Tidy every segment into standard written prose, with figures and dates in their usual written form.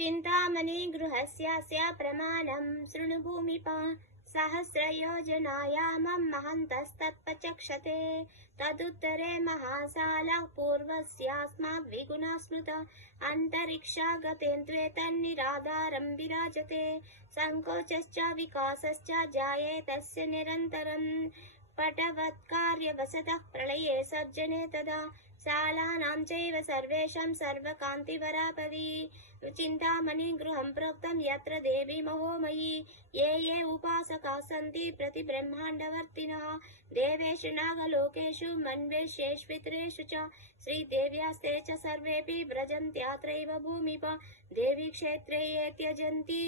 चिन्तामणि गृहस्यास्य प्रमाणं शृणु भूमिपा सहस्रयोजनायामं महन्तस्तत्पचक्षते तदुत्तरे महासालः पूर्वस्यास्माद्विगुणा स्मृता अन्तरिक्षागतेन्द्वेतन्निराधारं विराजते संकोचश्च विकासश्च जाये तस्य निरन्तरं पटवत्कार्यवसतः प्रलये सज्जने तदा शालानां चैव सर्वेषां सर्वकान्तिवरापदी चिन्तामणि गृहं प्रोक्तं यत्र देवी महोमयी ये उपासकाः सन्ति प्रतिब्रह्माण्डवर्तिनः देवेषु नागलोकेषु मन्वेष्येष्वितरेषु च श्रीदेव्यास्ते च सर्वेऽपि व्रजन्त्यात्रैव भूमिप देवी क्षेत्रे ये त्यजन्ति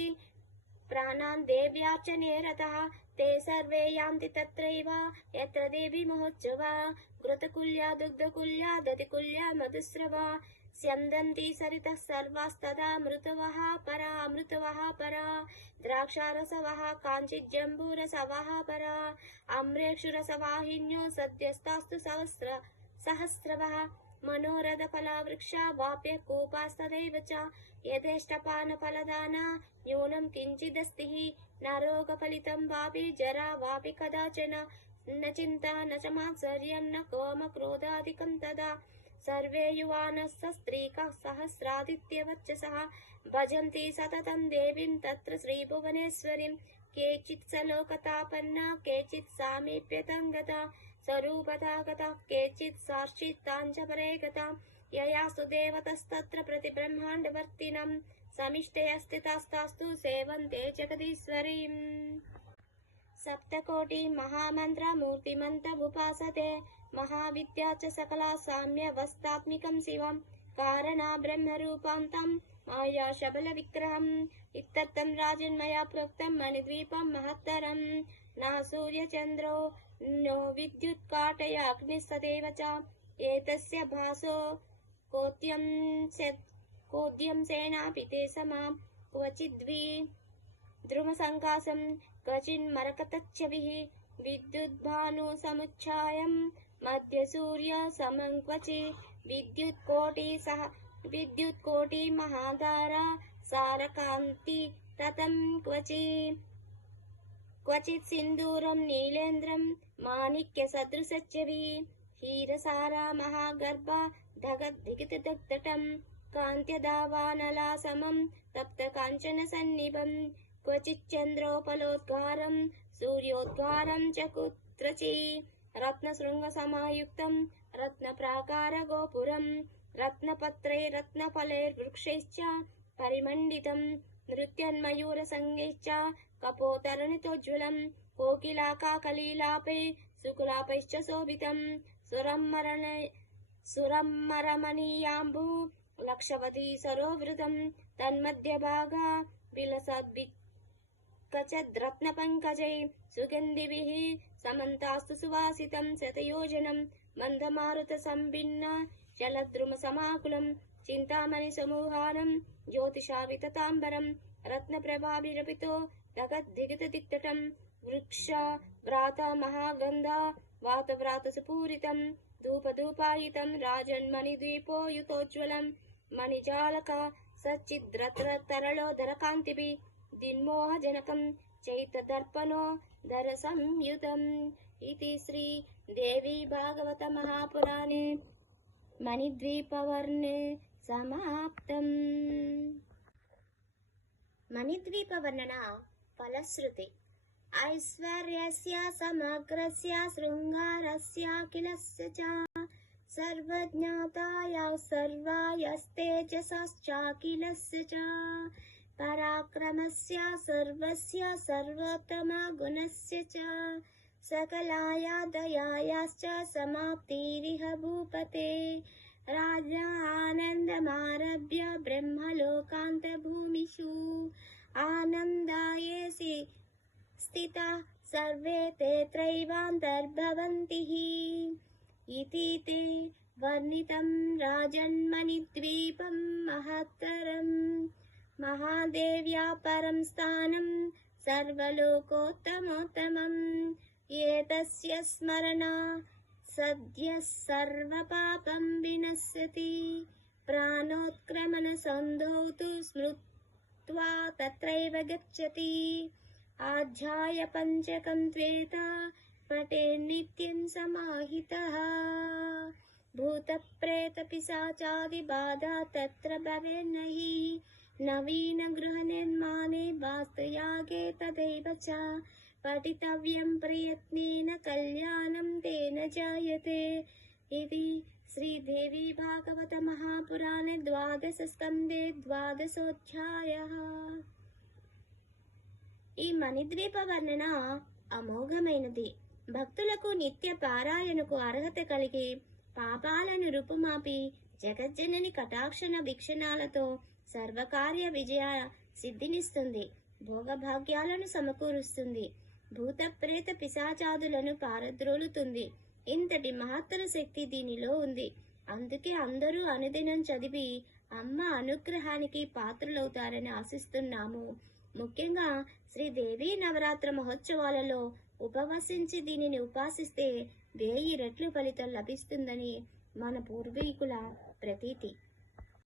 प्राणान् देव्यार्चने रतः ते सर्वे यान्ति तत्रैव यत्र देवी महोत्सवा घृतकुल्या दुग्धकुल्या दधिकुल्या मधुस्रवा स्यन्दन्ति सरितः सर्वास्तदा मृतवः परा द्राक्षारसवः काञ्चिज्जम्बूरसवः परा आम्रेक्षुरसवाहिन्यो सद्यस्तास्तु सहस्रवः मनोरथफलवृक्षा वाप्य कूपास्तदैव च यथेष्टपानफलदाना न्यूनं किञ्चिदस्ति न रोगफलितं वापि जरा वापि कदाचन न चिन्ता न च मात्सर्यं न कामक्रोधादिकं तदा सर्वे युवानः स्त्रीकाः सहस्रादित्यवच्चसः भजन्ति सततं देवीं तत्र श्रीभुवनेश्वरीं केचित् सलोकतापन्ना केचित् सामीप्यतं गता स्वरूपता गता केचित् सार्चित्ताञ्च परे गता ययास्तु देवतस्तत्र प्रतिब्रह्माण्डवर्तिनं समिष्टे स्थितास्तास्तु सेवन्ते जगदीश्वरीम् सप्तकोटि महामन्त्र मूर्तिमन्तमुपासते महाविद्या च सकला साम्यवस्थात्मिकं शिवं कारणा ब्रह्मरूपां तं माया शबल विग्रहम् इत्थं राजन्मया प्रोक्तं मणिद्वीपं महत्तरं न सूर्यचन्द्रो नो विद्युत्काटय अग्निस्तदेव च एतस्य भासो कोद्यं सेनापि ते समां क्वचिद्वि द्रुमसङ्कासं क्वचिन्मरकतच्छविः विद्युद्भानुसमुच्छायं मध्यसूर्यसमं क्वचि विद्युत्कोटि महाधारा सारकान्ति ततं क्वचित् सिन्दूरं नीलेन्द्रं माणिक्यसदृशच्छविः क्षीरसारा महागर्भा धगद्धिगितदग्धटं कान्त्यदावानलासमं तप्तकाञ्चनसन्निभं क्वचिच्चन्द्रोपलोद्गारं सूर्योद्गारं च कुत्रचित् रत्नशृङ्गसमायुक्तं रत्नप्राकारगोपुरं रत्नपत्रैरत्नफलैर्वृक्षैश्च परिमण्डितं नृत्यन्मयूरसङ्गैश्च कपोतरणितोज्ज्वलं कोकिलाकाकलीलापै शुकुलापैश्च शोभितं सुरमरमणीयाम्बु लक्षवती सरोवृतं तन्मध्यभागा विलसद्भिकचद्रत्नपङ्कजै सुगन्धिभिः समन्तास्तु सुवासितं शतयोजनं मन्दमारुतसम्भिन्न जलद्रुमसमाकुलं चिन्तामणिसमूहानं ज्योतिषा वितताम्बरं रत्नप्रभाभिरपितो धगद्धिगितदिक्तटं वृक्षा व्राता महागन्धा वातव्रातसुपूरितं धूपधूपायितं राजन्मणिद्वीपो युतोज्ज्वलं मणिजालका सच्चिद्रत्रतरलोदरकान्तिभिः दिन्मोहजनकं चैतदर्पणो दरसंयुतम् इति श्री देवी भागवत महापुराणे मणिद्वीपवर्णे समाप्तम्। मणिद्वीपवर्णना फलश्रुति ऐश्वर्यस्य समग्रस्य शृङ्गारस्याखिलस्य च सर्वज्ञाताया सर्वायस्तेजसश्चाखिलस्य च पराक्रमस्य सर्वस्य सर्वोत्तमगुणस्य च सकलाया दयायाश्च समाप्तिरिह भूपते राजा आनन्दमारभ्य ब्रह्मलोकान्तभूमिषु आनन्दायेसि स्थिताः सर्वे ते त्रैवान्तर्भवन्ति इति ते वर्णितं राजन्मणिद्वीपं महत्तरं महादेव्या परं स्थानं सर्वलोकोत्तमोत्तमम् एतस्य स्मरणा सद्यः सर्वपापं विनश्यति प्राणोत्क्रमणसन्धौ तु भुक्त्वा तत्रैव गच्छति आध्याय पञ्चकं त्वेता पठेन्नित्यं समाहितः भूतप्रेतपिशाचादिबाधा तत्र भवेन्न हि नवीनगृहनिर्माणे वास्तुयागे तथैव च पठितव्यं प्रयत्नेन कल्याणं तेन जायते इति श्रीदेवी भागवत महापुराणे 12 स्कन्धे 12ोऽध्यायः। ఈ మణిద్వీప వర్ణన అమోఘమైనది. భక్తులకు నిత్య పారాయణకు అర్హత కలిగి పాపాలను రూపుమాపి జగజ్జనని కటాక్షణ వీక్షణాలతో సర్వకార్య విజయ సిద్ధినిస్తుంది, భోగభాగ్యాలను సమకూరుస్తుంది, భూత ప్రేత పిశాచాదులను పారద్రోలుతుంది. ఇంతటి మహత్తర శక్తి దీనిలో ఉంది. అందుకే అందరూ అనుదినం చదివి అమ్మ అనుగ్రహానికి పాత్రులవుతారని ఆశిస్తున్నాము. ముఖ్యంగా శ్రీదేవి నవరాత్ర మహోత్సవాలలో ఉపవసించి దీనిని ఉపాసిస్తే 1000 రెట్లు ఫలితం లభిస్తుందని మన పూర్వీకుల ప్రతీతి.